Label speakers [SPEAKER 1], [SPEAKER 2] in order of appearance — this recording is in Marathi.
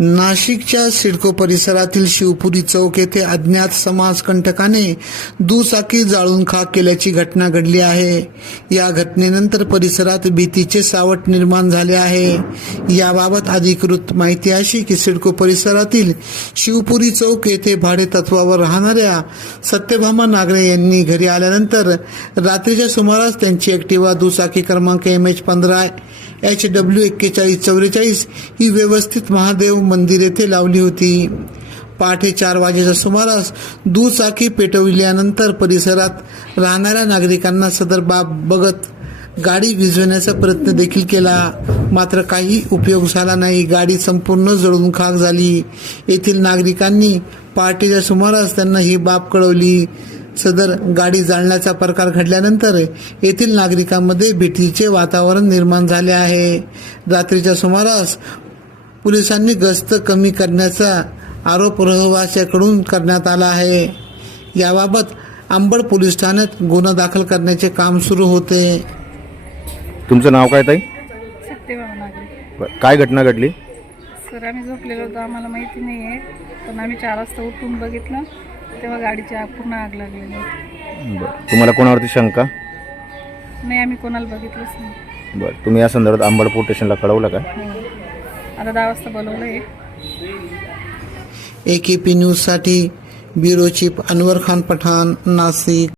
[SPEAKER 1] नाशिकच्या सिडको परिसरातील शिवपुरी चौक येथे अज्ञात समाजकंटकाने दुचाकी जाळून खाक केल्याची घटना घडली आहे. या घटनेनंतर परिसरात भीतीचे सावट निर्माण झाले आहे. याबाबत अधिकृत माहिती अशी की सिडको परिसरातील शिवपुरी चौक येथे भाडे तत्वावर राहणाऱ्या सत्यभामा नागरे यांनी घरी आल्यानंतर रात्रीच्या सुमारास त्यांची ॲक्टिवा दुचाकी क्रमांक एम एच पंधरा एच डब्ल्यू एक्केचाळीस चौवेचाळीस ही व्यवस्थित महादेव मंदिर येथे लावली होती. पहाटे चार वाजेच्या सुमारास दुचाकी पेटविल्यानंतर परिसरात राहणाऱ्या नागरिकांना सदर बाब बघत गाडी विझवण्याचा प्रयत्न देखील केला. मात्र काही उपयोग झाला नाही. गाडी संपूर्ण जळून खाक झाली. येथील नागरिकांनी पहाटेच्या सुमारास त्यांना ही बाब कळवली. सदर गाडी जाळण्याचा प्रकार घडल्यानंतर येथील नागरिकांमध्ये भीतीचे वातावरण निर्माण झाले आहे. रात्रीच्या सुमारास पोलिसांनी गस्त कमी करण्याचा आरोप रहिवाशाकडून करण्यात आला आहे. याबाबत अंबड पोलीस ठाण्यात गुन्हा दाखल करण्याचे काम सुरू होते.
[SPEAKER 2] तुमचं नाव काय ताई?
[SPEAKER 3] नागरिक.
[SPEAKER 2] काय घटना घडली?
[SPEAKER 3] सर आम्ही झोपलेलो होतो. आम्हाला माहिती नाही आहे पण आम्ही चार वाजता उठून बघितलं. तेव्हा गाडीची आग पूर्ण आग लागलेली होती.
[SPEAKER 2] बरं तुम्हाला कोणावरती शंका?
[SPEAKER 3] नाही आम्ही कोणाला बघितलंच नाही.
[SPEAKER 2] बरं तुम्ही या संदर्भात आंबड पोलीस स्टेशनला कळवलं का?
[SPEAKER 3] हो. आता दहा वाजता बोलवलं आहे
[SPEAKER 1] ए के पी न्यूजसाठी ब्युरो चीफ अनवर खान पठाण नाशिक.